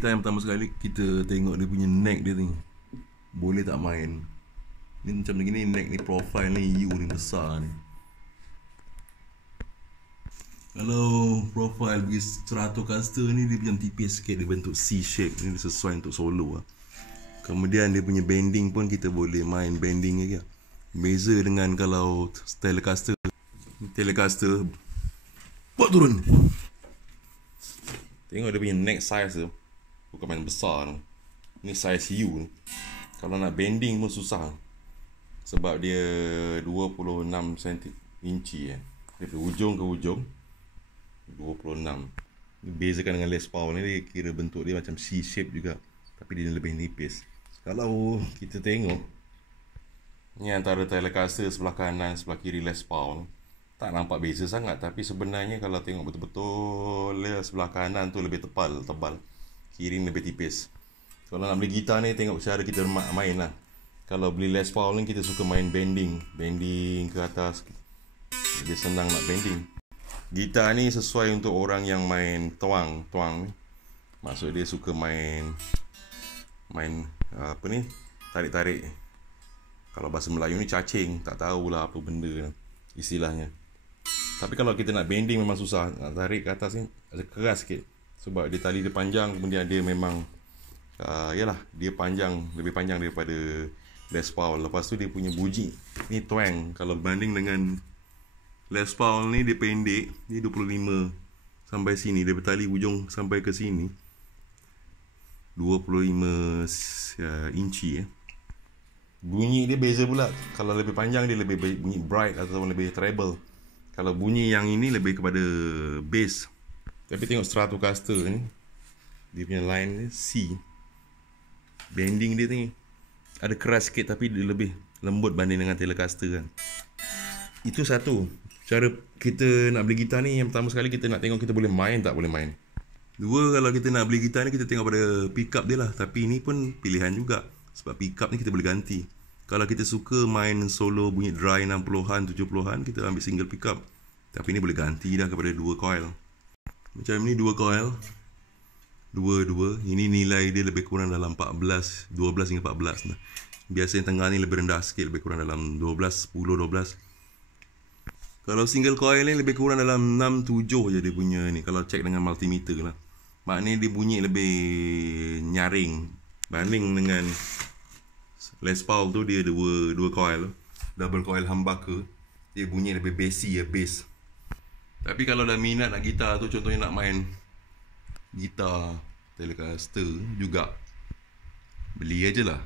Time pertama sekali kita tengok dia punya neck dia ni, boleh tak main. Ni macam begini, neck ni profile ni U ni besar ni. Kalau profile bagi Stratocaster ni dia macam tipis sikit, dia bentuk C shape ni, dia sesuai untuk solo lah. Kemudian dia punya bending pun kita boleh main bending lagi lah. Beza dengan kalau Telecaster. Telecaster buat turun. Tengok dia punya neck size tu, bukan main besar tu. Ni size U ni. Kalau nak bending pun susah, sebab dia 26 inci dari ujung ke ujung 26. Bezakan dengan Les Paul ni, dia kira bentuk dia macam C shape juga, tapi dia lebih nipis. Kalau kita tengok ni antara Telecaster sebelah kanan, sebelah kiri Les Paul, tak nampak beza sangat. Tapi sebenarnya kalau tengok betul-betul, sebelah kanan tu lebih tebal, kiri lebih tipis. Kalau nak beli gitar ni, tengok cara kita main lah. Kalau beli Les Paul ni, kita suka main bending ke atas, lebih senang nak bending. Gitar ni sesuai untuk orang yang main tuang ni. Maksud dia suka main apa ni, tarik-tarik. Kalau bahasa Melayu ni cacing, tak tahulah apa benda istilahnya. Tapi kalau kita nak bending memang susah. Nak tarik ke atas ni ada keras sikit, sebab dia tali dia panjang. Kemudian dia memang yalah, dia lebih panjang daripada Les Paul. Lepas tu dia punya bunyi ni twang. Kalau banding dengan Les Paul ni, dia pendek, dia 25 sampai sini, dia bertali ujung sampai ke sini 25 inci Bunyi dia beza pula. Kalau lebih panjang dia lebih bunyi bright atau lebih treble. Kalau bunyi yang ini lebih kepada bass. Tapi tengok Stratocaster ni, dia punya line ni C. Bending dia ni ada keras sikit, tapi dia lebih lembut banding dengan Telecaster kan. Itu satu. Cara kita nak beli gitar ni, yang pertama sekali kita nak tengok kita boleh main tak boleh main. Dua, kalau kita nak beli gitar ni, kita tengok pada pickup dia lah. Tapi ini pun pilihan juga, sebab pickup ni kita boleh ganti. Kalau kita suka main solo bunyi dry 60-an, 70-an, kita ambil single pickup. Tapi ni boleh ganti dah kepada 2 coil. Macam ni 2 coil, 2. Ini nilai dia lebih kurang dalam 12 hingga 14 lah. Biasa yang tengah ni lebih rendah sikit, lebih kurang dalam 12, 10, 12. Kalau single coil ni lebih kurang dalam 6-7 je dia punya ni, kalau check dengan multimeter lah. Maknanya dia bunyi lebih nyaring banding dengan Les Paul tu. Dia dua coil, double coil humbucker, dia bunyi lebih bassy bass. Tapi kalau dah minat nak gitar tu, contohnya nak main gitar Telecaster juga, beli aje lah.